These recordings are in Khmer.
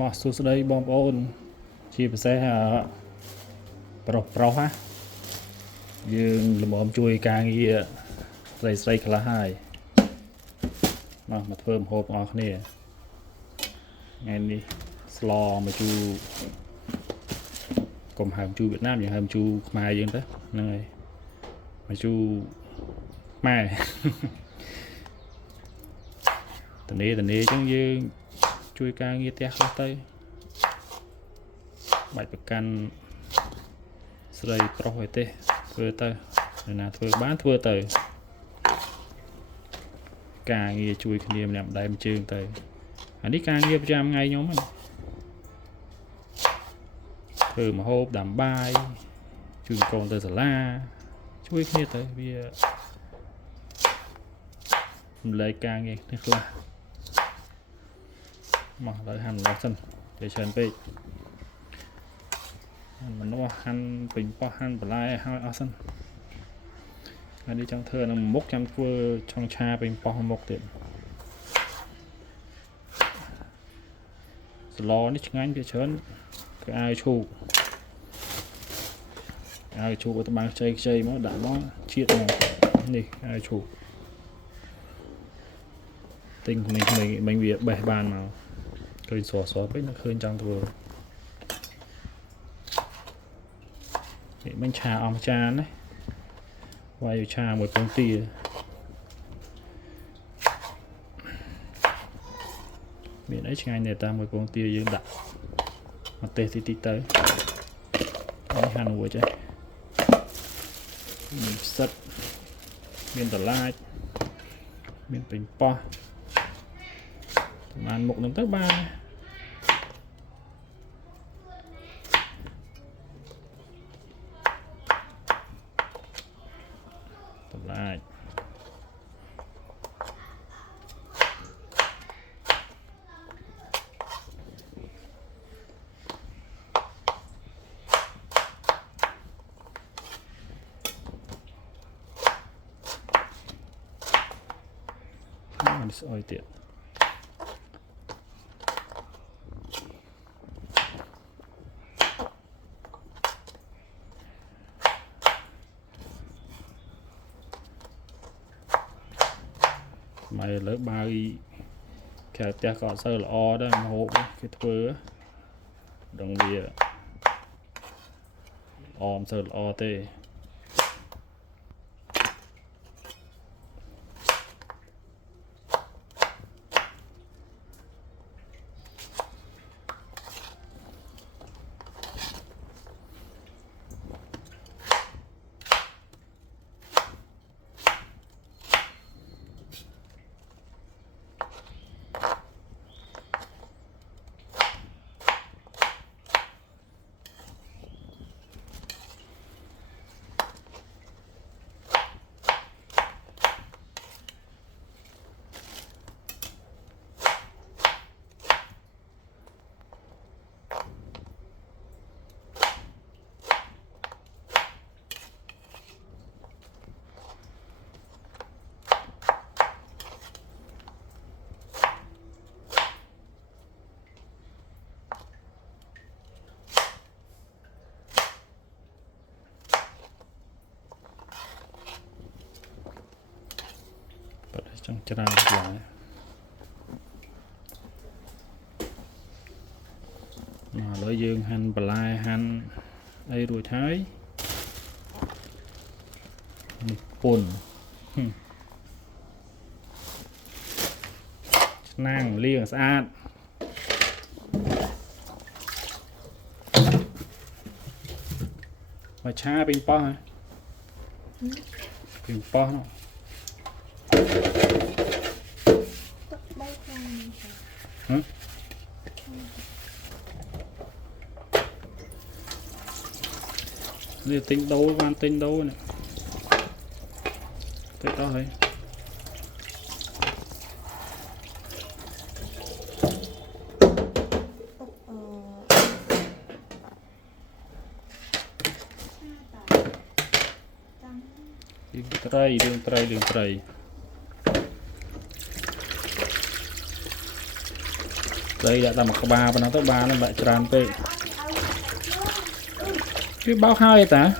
មកសួស្តីបងប្អូនជាពិសេសប្រុសណាយើងល្មមជួយការងារស្រីខ្លះហើយមកធ្វើម្ហូបបងប្អូនគ្នាថ្ងៃនេះស្លមកជូរកុំហើមជូរវៀតណាមយើងហើមជូរខ្មែរយើងទៅហ្នឹងហើយមកជូរខ្មែរតនេអញ្ចឹងយើងជួយការងារផ្ទះខ្លះទៅបាច់ប្រកាន់ស្រីប្រុសឯទេធ្វើទៅណាធ្វើបានធ្វើទៅការងារជួយគ្នាម្នាក់ម្ដែងជើងទៅអានេះការងារប្រចាំថ្ងៃខ្ញុំហ្នឹងធ្វើម្ហូបដាំបាយជូនកូនទៅសាលាជួយគ្នាទៅវារំលែកការងារគ្នាខ្លះមកឡើយហាន់ម្លោះសិនតែច្រើនពេកមនុស្សហាន់ពេញប៉ោះហាន់បន្លែឲ្យអស់សិនហើយនេះចង់ធ្វើនឹងមុខចាំធ្វើឆុងឆាពេញប៉ោះមុខទៀតស្លនេះឆ្ងាញ់វាច្រើនគឺអាវឈូកឲ្យត្បាំងខ្ចីមកដាក់មកជាតិមកនេះអាវឈូកទិញគ្នាមិញវាបេះបានមកឃើញស្រស់ពេកនឹកឃើញចង់ធ្វើនេះមិញឆាអស់ចានណាវាយឆាមួយពងទាមានអីឆ្ងាញ់ទេតាមមួយពងទាយើងដាក់មកទេសតិចទៅនេះហាន់រួចហើយមានផ្សិតមានតឡាចមានពេញប៉ោះបានមុខនឹងទៅបានតឡាចនេះស្អុយទៀតមកលើបាយក្រៅផ្ទះក៏អត់សូវល្អដែរម្ហូបគេធ្វើដឹងវាអមសូវល្អទេចង់ច្រើនខ្លាំងឥឡូវយើងហាន់បន្លែហាន់អីរួចហើយនេះពុនឆ្នាំងលាងស្អាតមកឆាពេញប៉ោះពេញប៉ោះនេះទិញដូរបានទិញដូរនេះទៅអស់ហើយរឿងត្រី đây đã tầm một ba và nó tới ba nó lại tràn về cái bao hai ta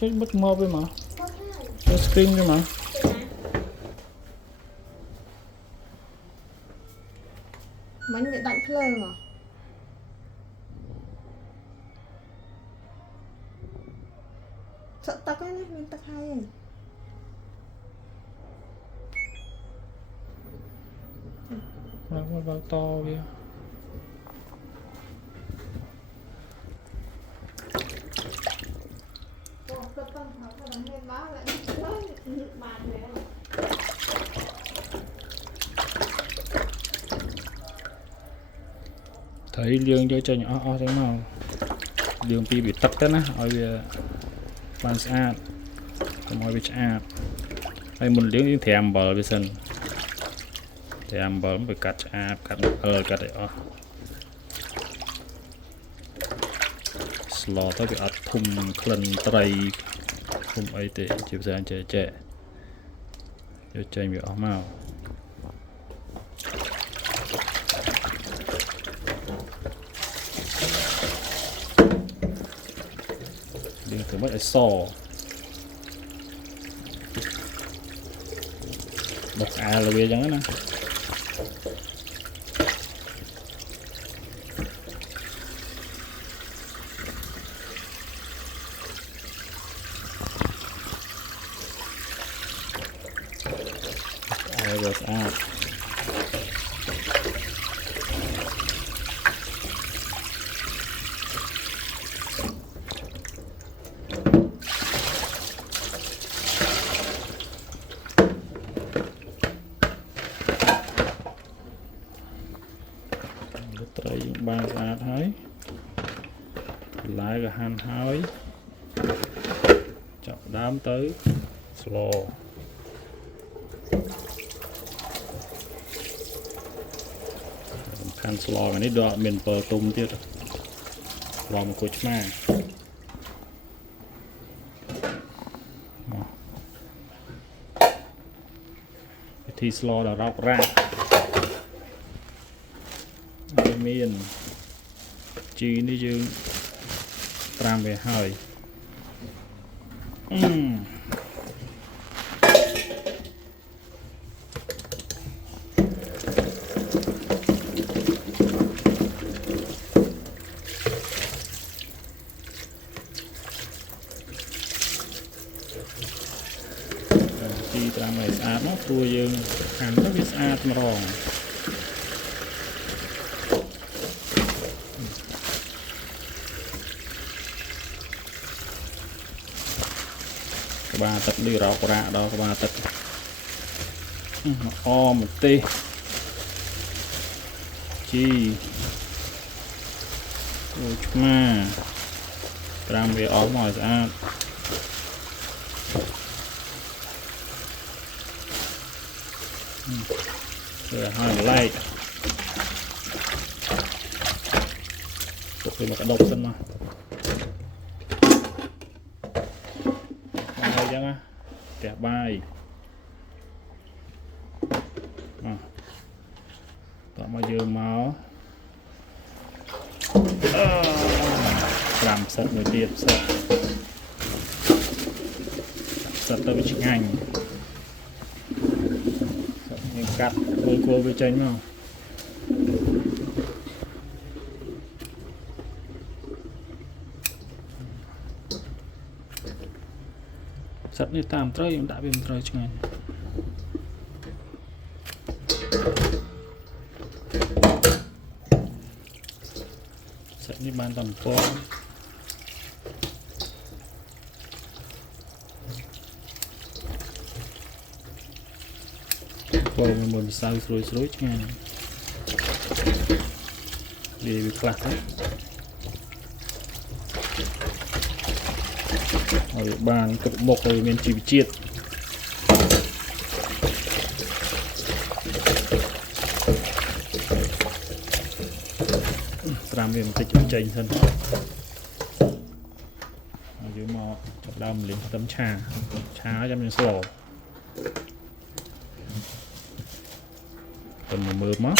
cái bất mơ với mà cái string với mà mình bị đánh phơi mà sợ tắc ấy mình tắc hay rồi nó bao to kìa thấy liêng cho nhỏ thế nào liêng pi bị tắc đó na ôi ban sát không ôi bị sát hay muốn liêng thèm bờ bây giờ thèm bờ phải cắt cắt cắt đấy slot tới cái thùng khẩn tray thùng ấy để chịu ra trẻ cho chơi bị áo màu đừng thử mất cái sò bọc là bia chẳng nè rồi tray ban sát hơi lại là hành hơi chọc đám tới slow khăn slow mà nít đoạn mình bờ tung tiếp vào một cột ma thì slow là rau ra miền chi ní dương tram về hơi chi tram về sát nó tua dương hàng nó biết sát mà rong ba tật đi rau ra đó ba tật o một tê chi ma tram về ó mỏi ra rồi hai like một cái độc sân mà chăng kẹp bài tạo mà giờ máu làm sật người tiệp sật tới với chính hành cắt với cô với chanh mà sắt này tam trời đã bị trời chứ ngay sắt này ban tầm to cô mình muốn sao rồi chứ ngay đi bị class đấy ở bàn cực một rồi mình chỉ triệt làm việc tích chanh thân ở dưới mò chọc đâm lên tấm trà cho mình sổ ទៅមើលមក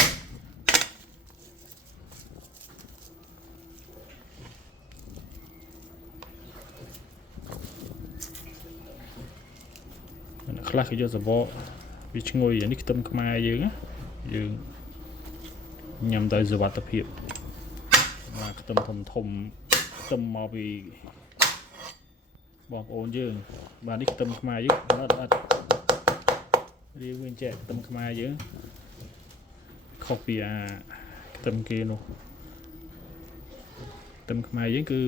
ខ្លះគេយកសបកវាឈ្ងុយនេះខ្ទឹមខ្មែរយើងណាយើងញ៉ាំដោយសុវត្ថិភាពមកខ្ទឹមធំខ្ទឹមមកពីបងប្អូនយើងបាទនេះខ្ទឹមខ្មែរយើងអត់រៀងវិញចេះខ្ទឹមខ្មែរយើងខុសពីអាខ្ទឹមគេនោះខ្ទឹមខ្មែរយើងគឺ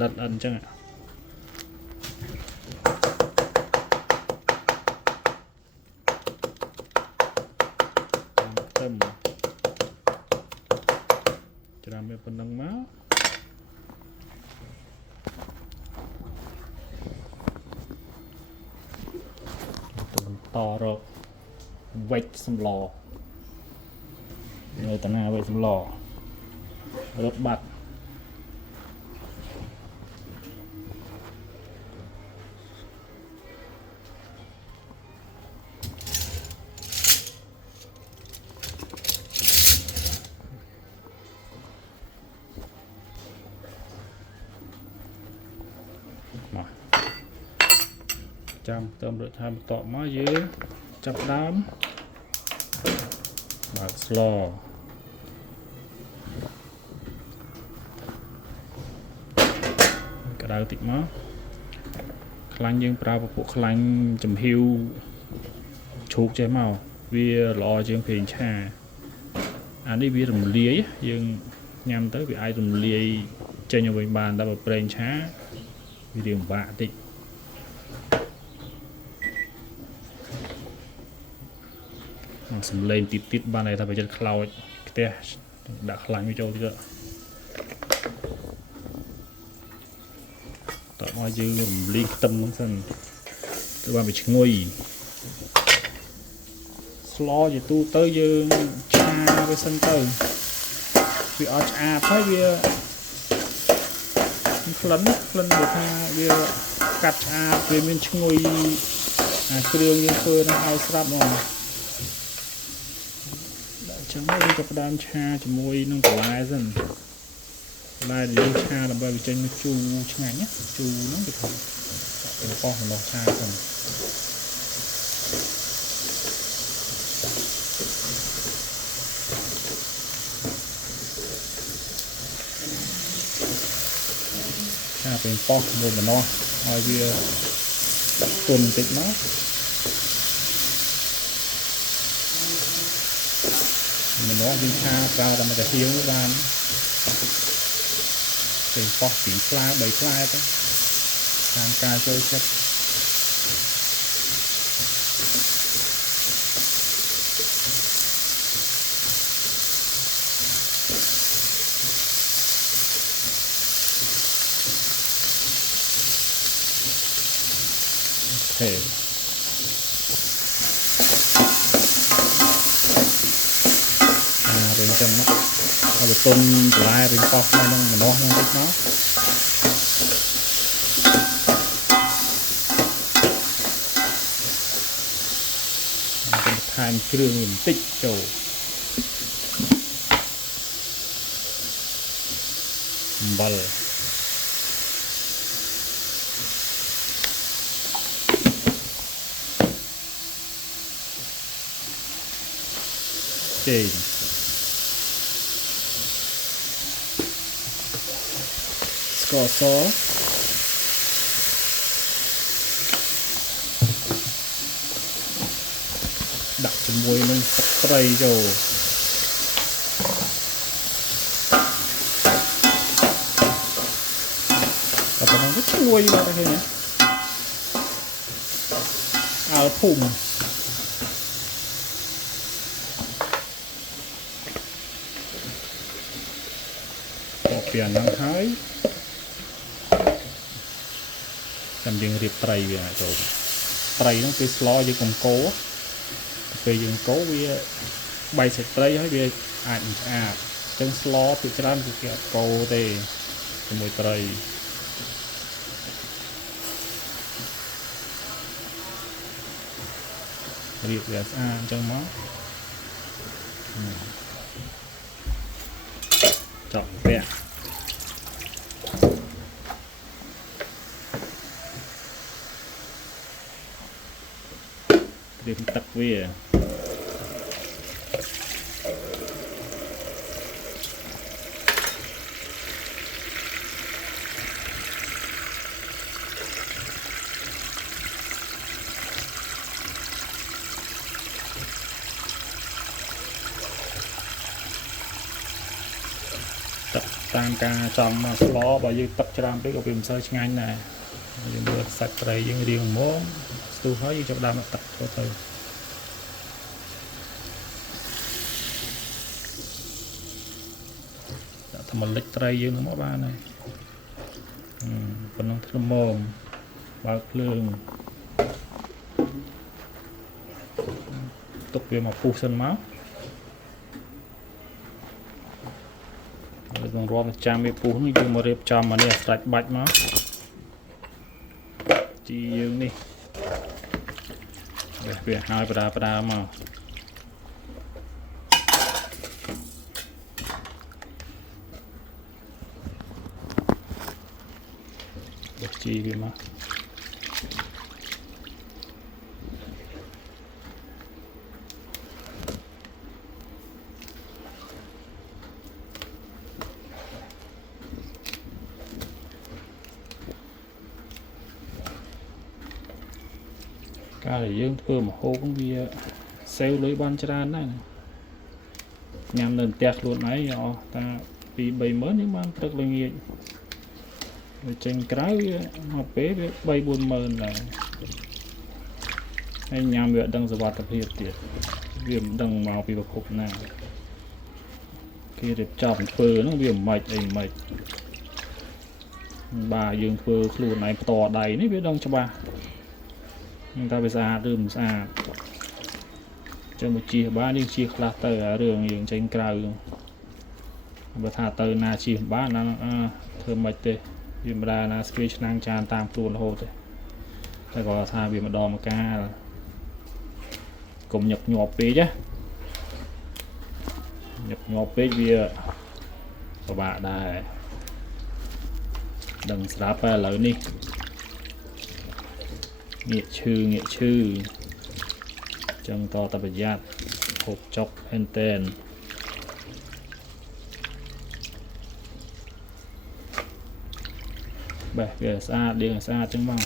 លិតអិនអញ្ចឹងខ្ទឹមច្រាមវាប៉ុណ្ណឹងមកបន្តរកវេចសម្លនៅតាណាវេចសម្លរត់បាត់ចាំទៅរត់ថាបន្តមកយើងចាប់ដើមបើកស្លក្តៅតិចមកខ្លាញ់យើងប្រើពពួកខ្លាញ់ចំហៀវជ្រូកចេះមកវាល្អជាងប្រេងឆាអានេះវារំលាយយើងញ៉ាំទៅវាអាចរំលាយចេញឲ្យវិញបានតែបើប្រេងឆាវារៀងពិបាកតិចសំឡេងតិចបានន័យថាបើចិត្តខ្លោចផ្ទះដាក់ខ្លាញ់វាចូលទៀតតោះមកយើងរំលីងខ្ទឹមហ្នឹងសិនទៅបានវាឈ្ងុយស្លជាទូទៅយើងឆាវាសិនទៅវាអត់ឆ្អាបហើយវាក្លិនបើថាវាកាត់ឆ្អាបវាមានឈ្ងុយអាគ្រឿងយើងធ្វើនឹងឲ្យស្រាប់មកចឹងយើងក៏ផ្ដើមឆាជាមួយនឹងបន្លែសិនបន្លែដែលយើងឆាដើម្បីបញ្ចេញជូរឆ្ងាញ់ណាជូរហ្នឹងគេថាเป็นប៉ោះម្លោះឆាសិនឆាเป็นប៉ោះមួយម្លោះឲ្យវាទន់បន្តិចមកម្លោះយើងឆាប្រើតែមកកាហៀងបានពេលប៉ោះពីរផ្លែ3ផ្លែទៅតាមការចូលចិត្តអូខេវិញចឹងមកឲ្យវាទុនបន្លែវិញប៉ោះនៅក្នុងម្នាស់ហ្នឹងតិចមកថែមគ្រឿងបន្តិចចូលអំបិលចេងស្ករសដាក់ជាមួយនឹងទឹកត្រីចូលតែប៉ុណ្ណឹងវាឈ្ងុយមកទៅឃើញទេអើភូមិពីអាហ្នឹងហើយចាំយើងរៀបត្រីវាចូលត្រីហ្នឹងគឺស្លយើងកុំកូរពេលយើងកូរវាបែកសាច់ត្រីហើយវាអាចមិនស្អាតអញ្ចឹងស្លពីច្រើនគឺគេអត់កូរទេជាមួយត្រីរៀបវាស្អាតអញ្ចឹងមក chọn vẹn điểm tắc về tam ca trong mà sló bởi vì tập cho làm cái việc sơ nhanh này vừa sạch đầy những riêng món tu hỏi cho đam tập cho từ thầm một lịch tray dương nó ba này còn nó thơm mồm bao lương tục về mà phu sân máu còn rôm chạm với phu như một rệp chạm mà này sạch bạch nó chỉ dương đi về hai pada mà được chi về mà để dương thưa mà hô cũng bị sale lưới ban tràn này nhằm lần tẹt luôn ấy ta bị bầy mới những ban rất là nghiện trên cái học bé bay buồn mờn là hay nhằm việc đang giờ tập hiệp tiệt viêm đang màu bị bọc hộp nào khi đẹp chọn phơ nó viêm mạch ấy mạch bà dương phơ luôn này to đầy nó biết đông cho bà người ta phải ra đường xa cho một chia ba đi chia là tờ đường những tranh cào và thả tờ na chia ba nó thơm mạch tê vì mà là speech năng tràn tam luôn hồ tê ta gọi thả vì mà đo một ca cùng nhập nhọp về chứ nhập nhọp về vì của bạn đây đừng sáp lợi đi nghĩa chư chân to tập giáp hộp chọc hen tên bè về xa điện xa chân vào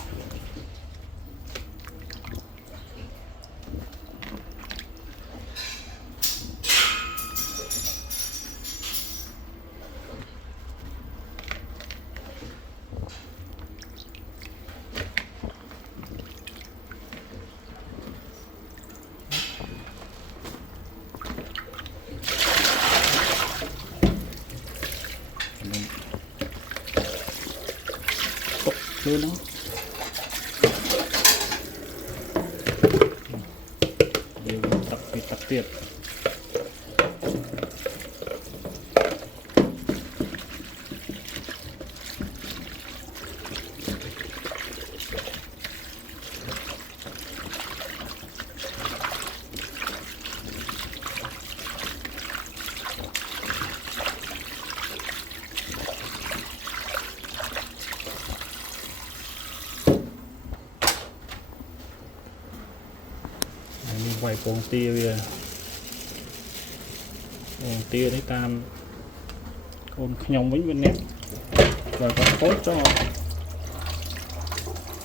luôn đó đều tập tiệt vài con tia đấy tam con nhông với bên nét và còn tốt cho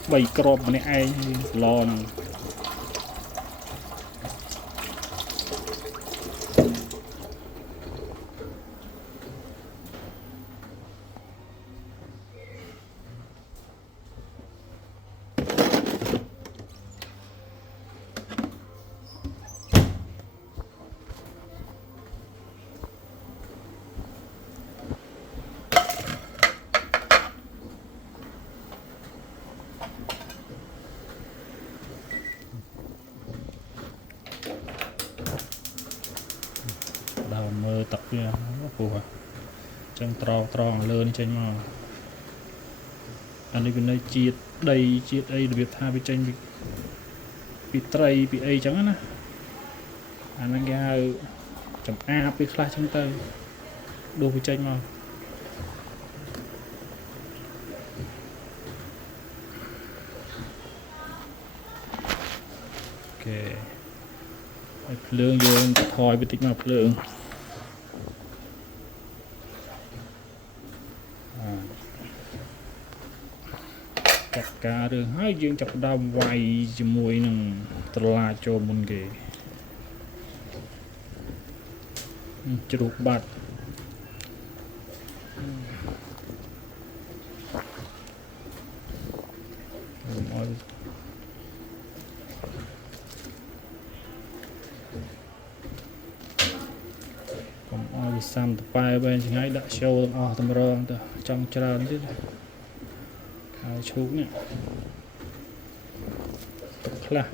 3 ក្របម្នាក់ឯងឡហ្នឹង mơ tập phù hợp chân tròn lớn trên mà anh đi bên đây chiết đây việc tha bị tranh bị tray bị ấy chẳng á anh nghe ចំអាបវាខ្លះចឹងទៅដួសវាចេញមកអូខេហើយភ្លើងយើងថយវាតិចមកភ្លើងจัดការរឿងហើយយើងចាប់ផ្ដើមវាយជាមួយនឹងត្រឡាចចូលមុនគេជ្រូកបាត់ឲ្យសាំតប៉ែវែងឆ្ងាយដាក់ចូលទាំងអស់តម្រងទៅចង់ច្រើនទៀតហើយឈូកនេះខ្លះ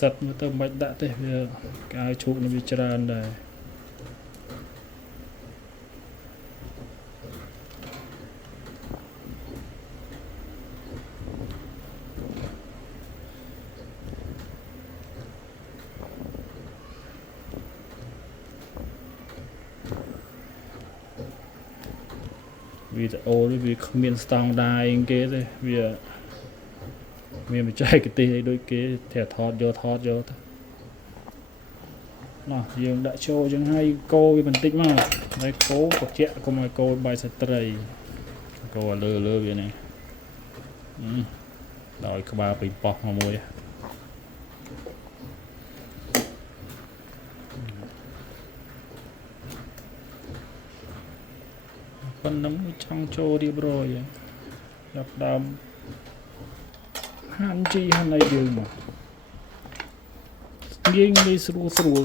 សិតមកទៅមិនដាក់ទេវាកាយឈូកនេះវាច្រើនដែរវីដេអូនេះវាគ្មានស្តង់ដារអីគេទេវាមានបច្ចេកទេសអីដូចគេតែថតយកទៅណោះយើងដាក់ចូលចឹងហើយកូរវាបន្តិចមកហើយកូរត្រជាក់កុំឲ្យកូរបាយសាច់ត្រីកូរលើវានេះដោយក្បាលពេញប៉ោះមកមួយប៉ុណ្ណឹងចង់ចូលរៀបរយចាប់ដើមហាន់ជីហាន់អីយើងមកងាយស្រួល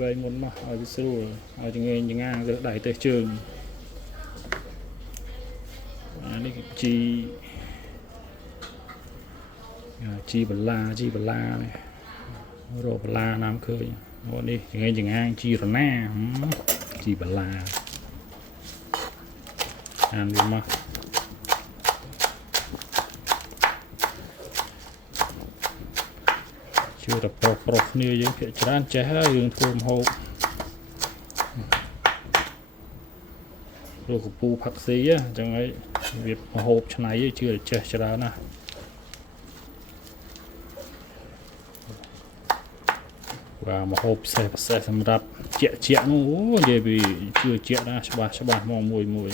វែងមុនមកឲ្យវាស្រួលឲ្យចងេងទៅដៃទៅជើងអានេះជីបលានេះរកបលាណាមឃើញមកនេះចងេងជីរណាជីបលាអានវាមកជួយតែប្រុសគ្នាយើងភាគច្រើនចេះហើយរឿងធ្វើម្ហូបលោកកពូផាក់ស៊ីអញ្ចឹងហើយវាម្ហូបឆ្នៃជឿតែចេះច្រើនណាស់បាទម្ហូបពិសេសសម្រាប់ជាក់នោះនិយាយពីជឿជាក់ណាស់ច្បាស់មកមួយ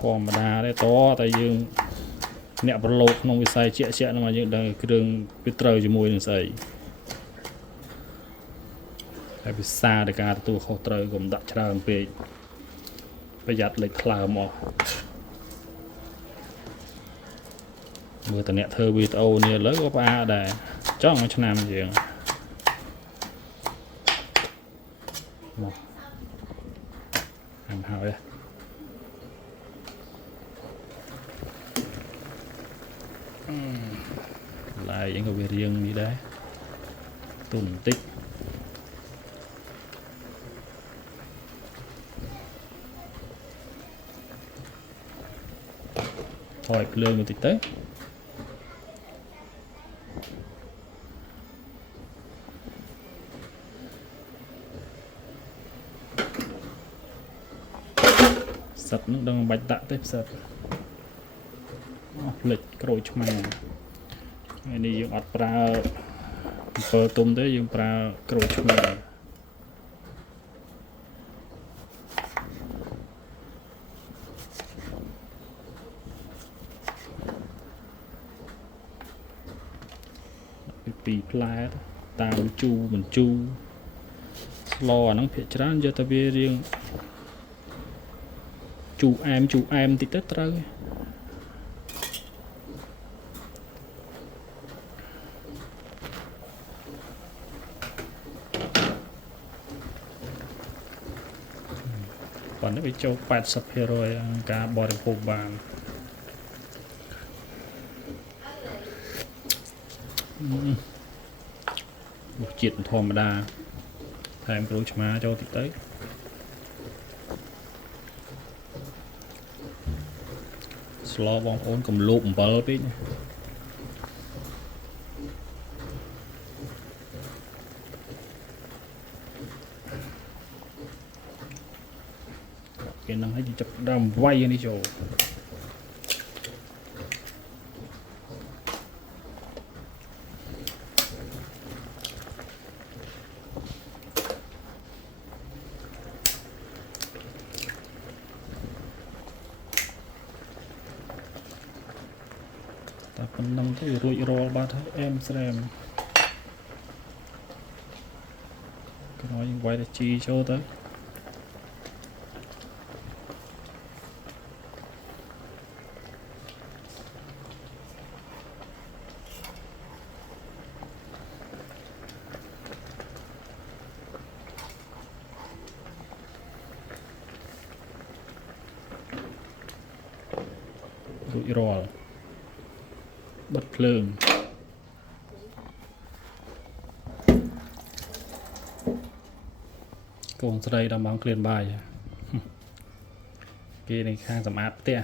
ធម្មតាទេតែយើងអ្នកប្រឡូកក្នុងវិស័យជាក់ហ្នឹងមកយើងដឹងគ្រឿងវាត្រូវជាមួយនឹងស្អីហើយភាសានៃការទទួលខុសត្រូវកុំដាក់ច្រើនពេកប្រយ័ត្នលេចថ្លើមអស់មើលតអ្នកធ្វើវីដេអូនេះឥឡូវក៏ផ្អាកដែរចង់មួយឆ្នាំយើងមកហើយឡាយហ្នឹងក៏វារៀងនេះដែរទុំបន្តិចថយភ្លើងបន្តិចទៅសិតនឹងដឹងបាច់ដាក់ទេផ្សិតផ្លិចក្រូចឆ្មាថ្ងៃនេះយើងអត់ប្រើអំពិលទុំទេយើងប្រើក្រូចឆ្មាពីផ្លែតាមជូរមិនជូរស្លអាហ្នឹងភាគច្រើនយកទៅវារៀង chú em tí tết trâu còn nó bị châu 80 rồi cả bò được hộp bàn một chuyện thòm đa thêm cái má cho tí tới lo bong ôn cầm lụm bờ tí cái năng hay chụp đam vay đi chỗ ta còn nằm cái rụi rò ba thôi em xem cái nói quay để chi cho tới rụi rò bật phượng cùng sau đây đảm bảo clean bài kia này khang giảm áp tia